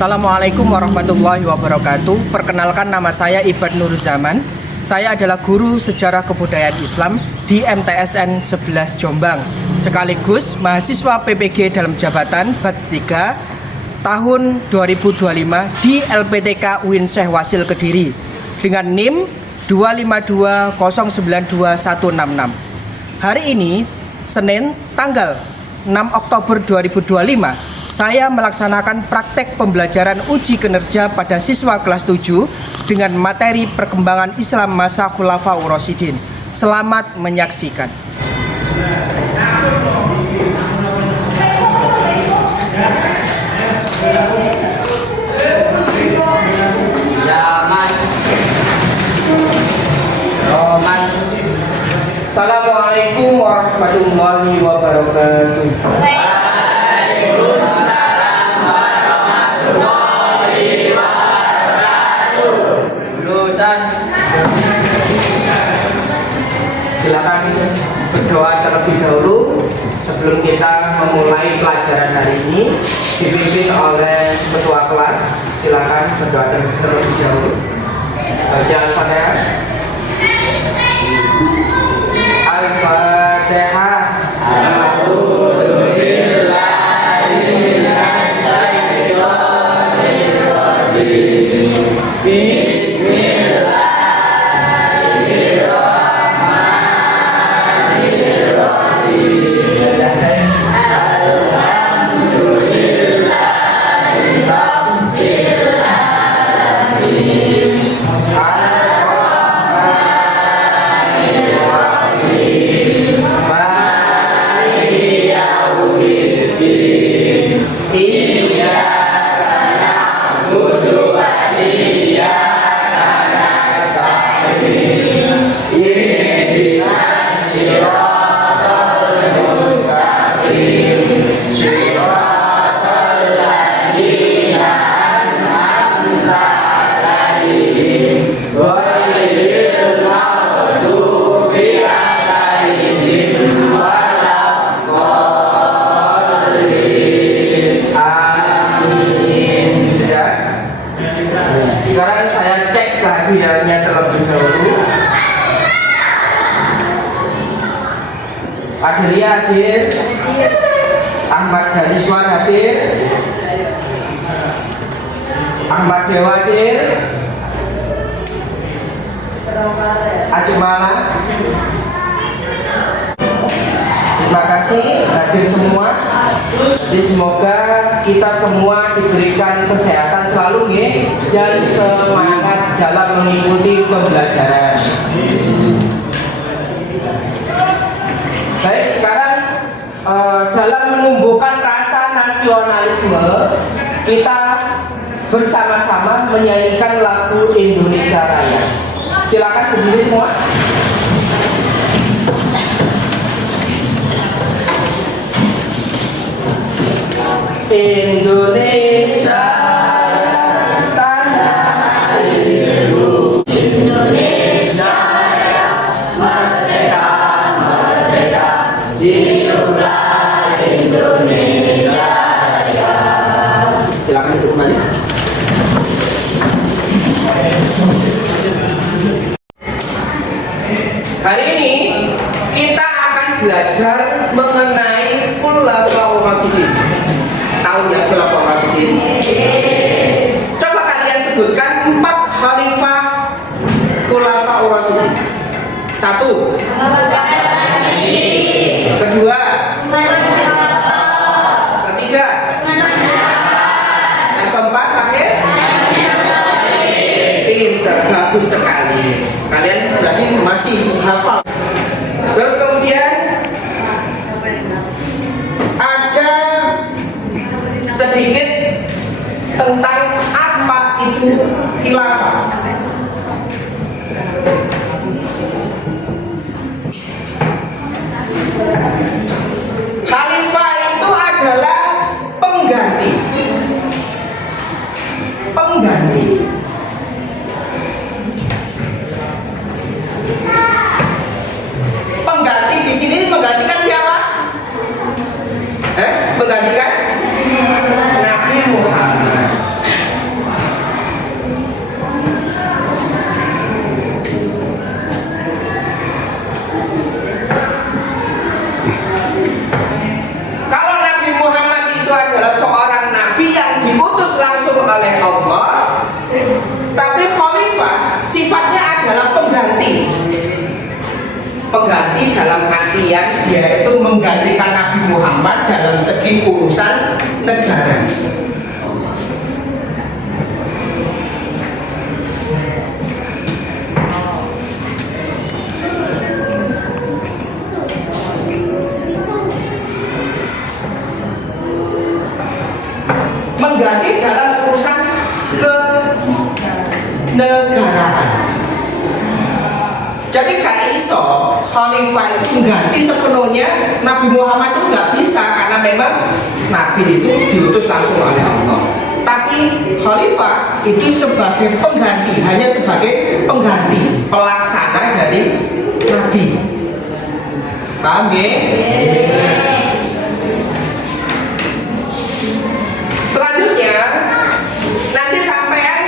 Assalamualaikum warahmatullahi wabarakatuh. Perkenalkan, nama saya Ibad Nur Zaman. Saya adalah guru sejarah kebudayaan Islam di MTSN 11 Jombang, sekaligus mahasiswa PPG dalam jabatan BAT 3 tahun 2025 di LPTK UIN Syekh Wasil Kediri dengan NIM 252092166. Hari ini Senin tanggal 6 Oktober 2025 saya melaksanakan praktek pembelajaran uji kinerja pada siswa kelas 7 dengan materi perkembangan Islam masa Khulafaur Rasyidin. Selamat menyaksikan. Assalamualaikum warahmatullahi wabarakatuh. Silakan berdoa terlebih dahulu sebelum kita memulai pelajaran hari ini, dipimpin oleh ketua kelas. Silakan berdoa terlebih dahulu. Baca Al-Fatihah. Al-Fatihah. Sekarang saya cek kehadirannya terlebih dahulu. Adelia hadir, Ahmad Daniswar hadir, Ahmad Dewa hadir, Ajmala. Terima kasih hadir semua. Jadi semoga kita semua diberikan kesehatan selalu dan semangat dalam mengikuti pembelajaran. Baik, sekarang dalam menumbuhkan rasa nasionalisme, kita bersama-sama menyanyikan lagu Indonesia Raya. Silakan berdiri semua. Indonesia tanah airku, Indonesia merdeka, merdeka, hiduplah Indonesia Raya. Silakan duduk kembali. Hari ini kita akan belajar mengenai Khulafaur Rasyidin. Tahu ya Khulafaur Rasyidin? Coba kalian sebutkan 4 khalifah Khulafaur Rasyidin. 1. Kedua. Ketiga. Yang keempat terakhir. Pinter, bagus sekali. Kalian berarti masih hafal. Terus kemudian ada sedikit tentang apa itu khilafah. artian dia itu menggantikan Nabi Muhammad dalam segi urusan negara. Mengganti dalam urusan kenegaraan. Jadi gak iso khalifah itu mengganti sepenuhnya Nabi Muhammad itu nggak bisa, karena memang Nabi itu diutus langsung oleh Allah. Tapi khalifah itu sebagai pengganti, hanya sebagai pengganti pelaksana dari Nabi. Paham ya? Selanjutnya nanti sampean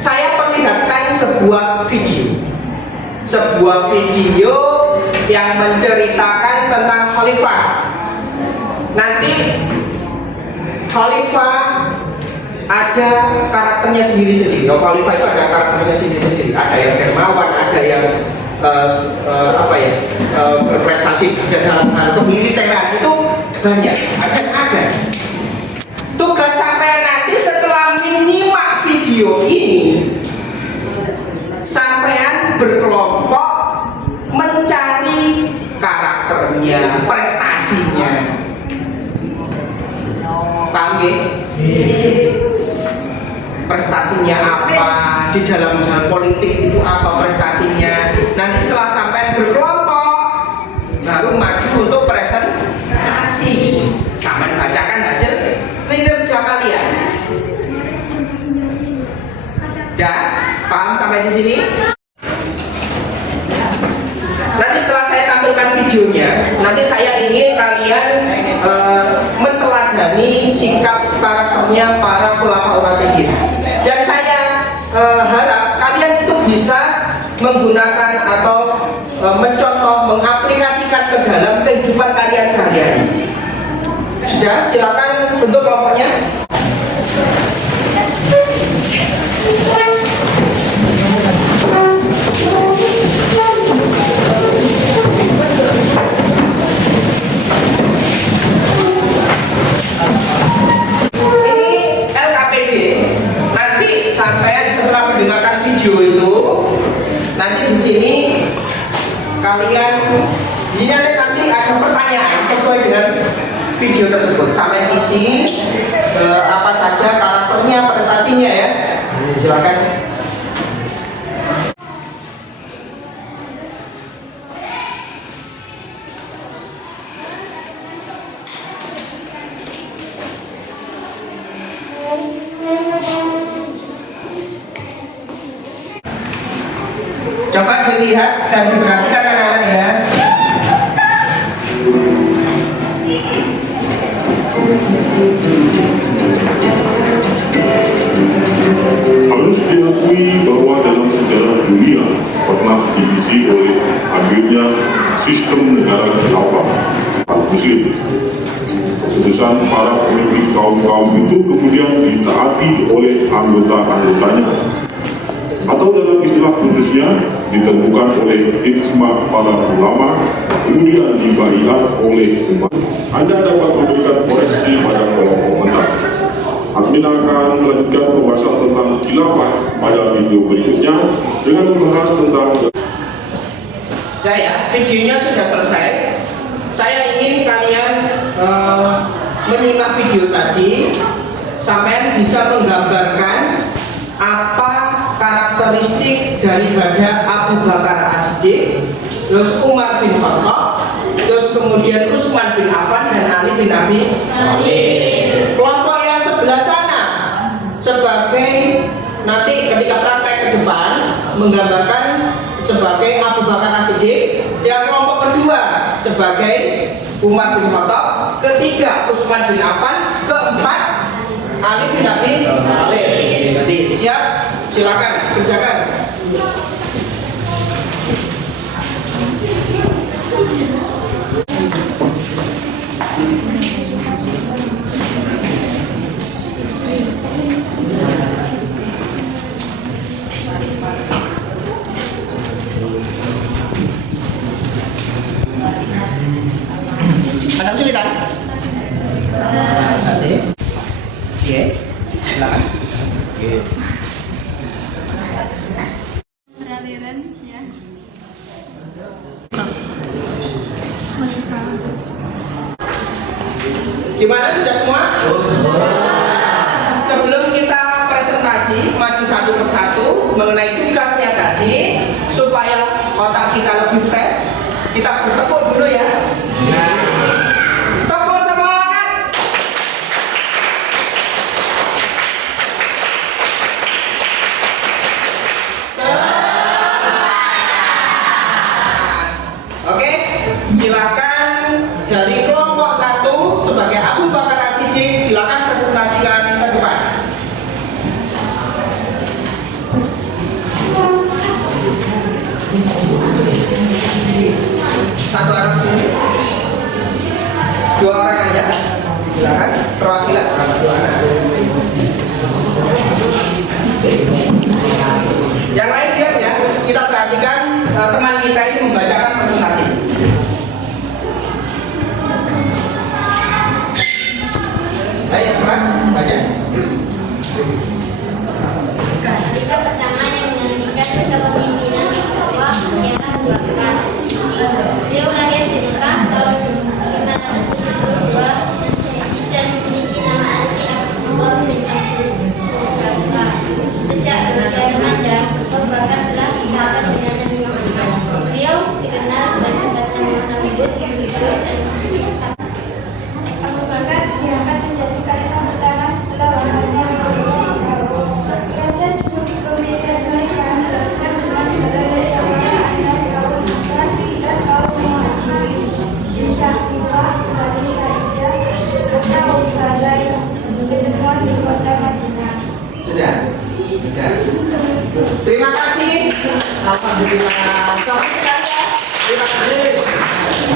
saya perlihatkan sebuah video yang menceritakan tentang khalifah. Nanti khalifah ada karakternya sendiri-sendiri. Khalifah itu ada karakternya sendiri-sendiri. Ada yang dermawan, ada yang berprestasi dalam hal kemiliteran, itu banyak. Ada. Tugas sampai nanti setelah menyimak video ini, sampean berkelompok mencari karakternya, prestasinya. Paham ya? Prestasinya apa, di dalam hal politik itu apa prestasinya. Nanti setelah sampean berkelompok, baru maju untuk presentasi. Sampean bacakan hasil kinerja kalian. Dan paham sampai di sini? Nanti setelah saya tampilkan videonya, nanti saya ingin kalian menteladani sikap karakternya para khulafaur rasyidin. Dan saya harap kalian itu bisa menggunakan atau mencontoh, mengaplikasikan ke dalam kehidupan kalian sehari-hari. Sudah, silakan bentuk kelompoknya. Di sini nanti ada pertanyaan sesuai dengan video tersebut. Sampai isi apa saja karakternya, prestasinya ya. Silakan. Coba dilihat dan diperhatikan anak-anak ya. Harus diakui bahwa dalam sejarah dunia pernah diisi oleh hadirnya sistem negara khilafah al-Muslim. Keputusan para pemimpin kaum-kaum itu kemudian ditaati oleh anggota-anggotanya, atau dalam istilah khususnya ditentukan oleh ijma para ulama, kemudian dibaiat oleh umat. Anda dapat memberikan koreksi pada kolom komentar. Admin akan melanjutkan pembahasan tentang khilafah pada video berikutnya dengan membahas tentang. Ya, videonya sudah selesai. Saya ingin kalian menyimak video tadi, sampai bisa menggambarkan apa karakteristik daripada Abu Bakar As-Siddiq, terus Umar bin Khattab, terus kemudian Utsman bin Affan dan Ali bin Abi Thalib. Kelompok yang sebelah sana sebagai nanti ketika praktek ke depan menggambarkan sebagai Abu Bakar As-Siddiq, yang kelompok kedua sebagai Umar bin Khattab, ketiga Utsman bin Affan, keempat Ali bin Abi Thalib. Jadi siap? Silakan kerjakan. Ada kesulitan? Kasih. Oke. Silakan. Oke. Beraliran ya. Gimana, sudah semua? Sebelum kita presentasi maju satu persatu mengenai tugasnya tadi, supaya otak kita lebih fresh, kita bertepuk dulu ya. Nah, tepuk semangat. Oke, silakan dari kelompok 1 sebagai Abu Bakar As-Siddiq, silakan presentasikan ke depan. Satu orang sini, 2 orang aja, silakan perwakilan dua anak. Yang lain diam ya, kita perhatikan teman kita ini membacakan presentasi. Ayo keras, baca. Kita pertama yang menyanyikan kepemimpinan bahwa ialah Abu Bakar As-Siddiq. Beliau lahir di Mekah tahun 572 dan memiliki nama asli Abdullah bin Abu Bakar. Sejak berusia remaja, Abu Bakar telah bersahabat dengan Nabi Muhammad. Beliau dikenal dengan sifatnya lembut, jujur, dan Abu Bakar diangkat menjadi khalifah pertama setelah wafatnya proses pemilihan khalifah dilakukan dengan segala anak kaum Ansar dan kaum Muhajirin. Bisa Abdullah dari Saidah atau Balai ketemuan di kota Madinah. Sudah. Terima kasih. Alhamdulillah. Selamat sekali. Terima kasih.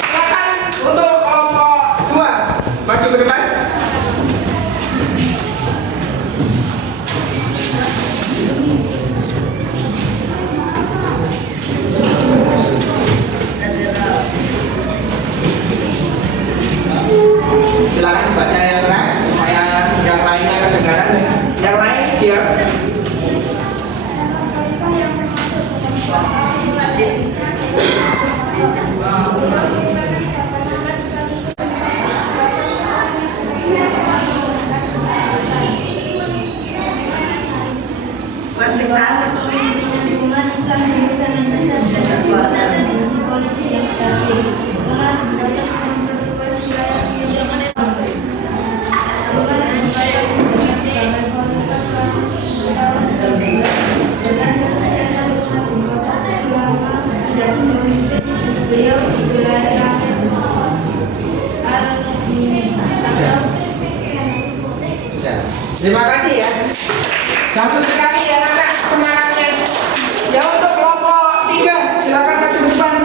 Silakan untuk kelompok 2 maju ke depan. Silakan baca yang keras supaya yang lainnya kedengaran. Yang lain diam. Khalifah yang termasuk Terima kasih ya. Bagus sekali ya anak semangatnya. Ya untuk kelompok 3 silakan maju ke depan.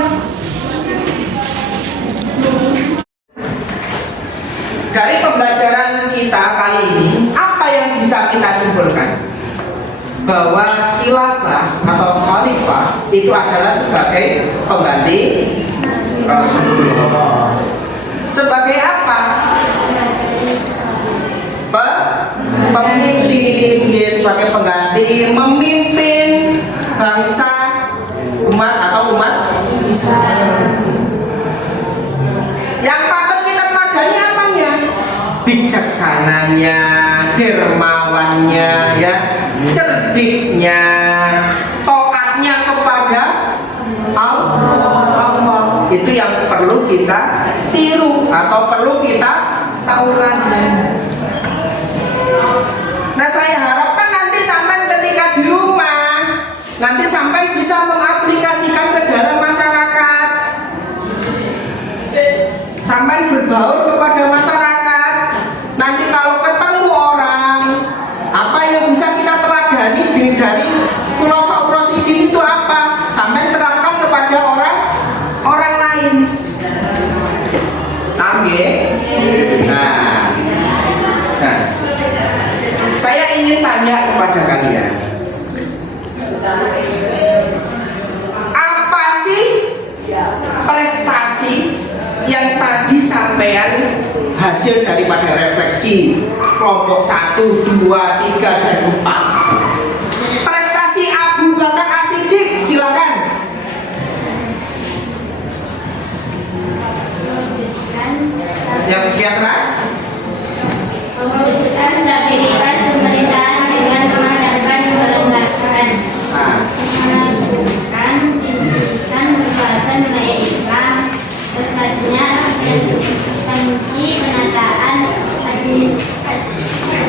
Dari pembelajaran kita kali ini, apa yang bisa kita simpulkan? Bahwa khilafah atau khalifah itu adalah sebagai pengganti Rasulullah. Sebagai apa? Pemimpin, dia sebagai pengganti, memimpin bangsa, umat atau umat Islam. Yang patut kita teladani apanya? Bijaksananya, dermawannya, ya, cerdiknya, taatnya kepada Allah. Itu yang perlu kita tiru atau perlu kita tauladan. Nah, saya harapkan nanti sampai ketika di rumah, nanti sampai bisa mengaplikasikan ke dalam masyarakat, sampai berbaur kepada masyarakat. Nanti kalau ketemu orang, apa yang bisa kita teladani dari Khulafaur Rasyidin itu apa? Sampai terapkan kepada orang lain. Nah, saya ingin tanya kepada kalian, apa sih prestasi yang tadi sampai penyampaian hasil daripada refleksi kelompok 1, 2, 3, dan 4. Prestasi Abu Bakar As-Siddiq, silakan. Yang keras. Mewujudkan stabilitas pemerintahan dengan mengadakan kelembagaan, melakukan pendidikan berbahasan budaya Islam, bersatunya organisasi penataan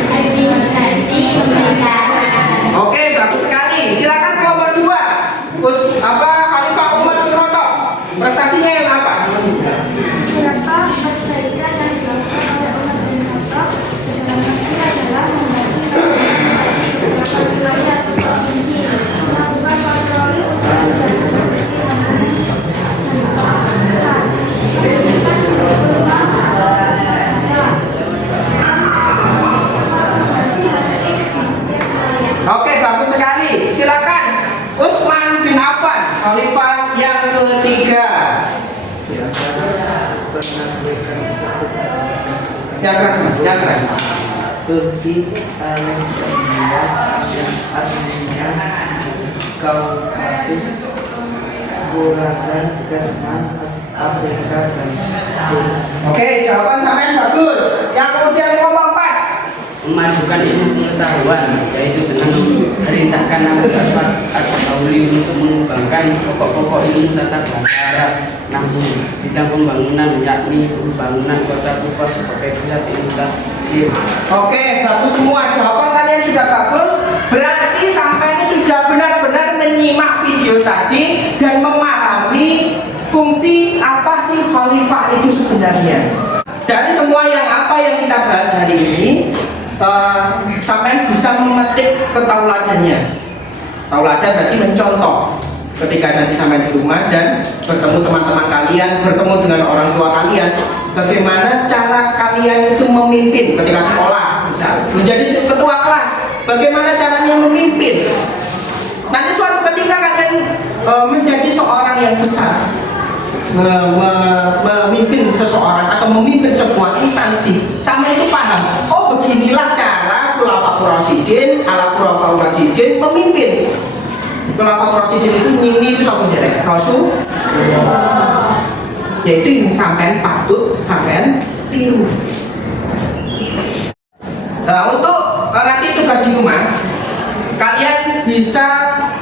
administrasi pemerintahan. Oke, bagus sekali. Silakan kelompok 2. Terus Khalifah Umar bin Khattab. Prestasinya yang apa? Oke, bagus sekali. Silakan Utsman bin Affan, Khalifah yang ketiga. Yang keras mas, yang keras. Turki Alexandria yang artinya Kaukasus, Khurasan, Jerman, Afrika, dan Oke, jawaban sampean bagus. Yang kemudian kelompok 4. Memajukan ilmu pengetahuan, yaitu dengan memerintahkan Abu Bakar As-Siddiq untuk mengembangkan pokok-pokok ilmu tata bahasa Arab, namun bidang pembangunan yakni pembangunan kota Kufah sebagai pusat ilmu tafsir. Oke, bagus semua. Jawaban kalian sudah bagus. Berarti sampai sudah benar-benar menyimak video tadi dan memahami fungsi apa sih khalifah itu sebenarnya. Dari semua yang kita bahas hari ini, sampai bisa memetik ketauladannya. Tauladan berarti mencontoh. Ketika nanti sampai di rumah dan bertemu teman-teman kalian, bertemu dengan orang tua kalian, bagaimana cara kalian itu memimpin ketika sekolah, misal menjadi ketua kelas, bagaimana caranya memimpin. Nanti suatu ketika kalian menjadi seorang yang besar, memimpin seseorang atau memimpin sebuah instansi, sama itu paham. Oh, beginilah cara Khulafaur Rasyidin, ala Khulafaur Rasyidin memimpin. Khulafaur Rasyidin itu nyini itu sapa jenenge? Rasul. Yaitu yang sampean patut sampean tiru. Nah, untuk nanti tugas di rumah, kalian bisa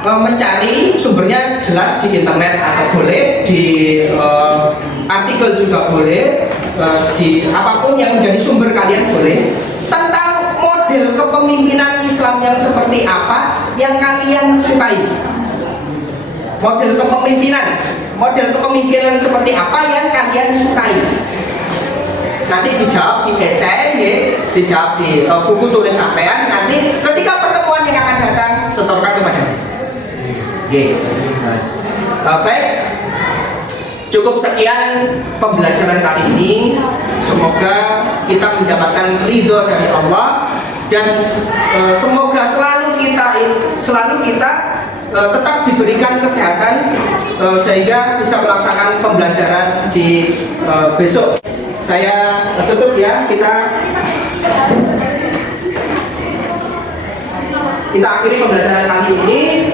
mencari sumbernya jelas di internet atau boleh di artikel juga boleh, di apapun yang menjadi sumber kalian boleh, tentang model kepemimpinan Islam yang seperti apa yang kalian sukai. Model kepemimpinan seperti apa yang kalian sukai. Nanti dijawab di esai, dijawab di buku tulis sampean. Nanti ketika pertemuan yang akan datang, setorkan kepada saya. Baik, cukup sekian pembelajaran kali ini. Semoga kita mendapatkan ridho dari Allah dan semoga selalu kita tetap diberikan kesehatan sehingga bisa melaksanakan pembelajaran di besok. Saya tutup ya, kita akhiri pembelajaran kali ini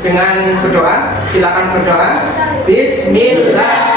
dengan berdoa. Silakan berdoa. Bismillah.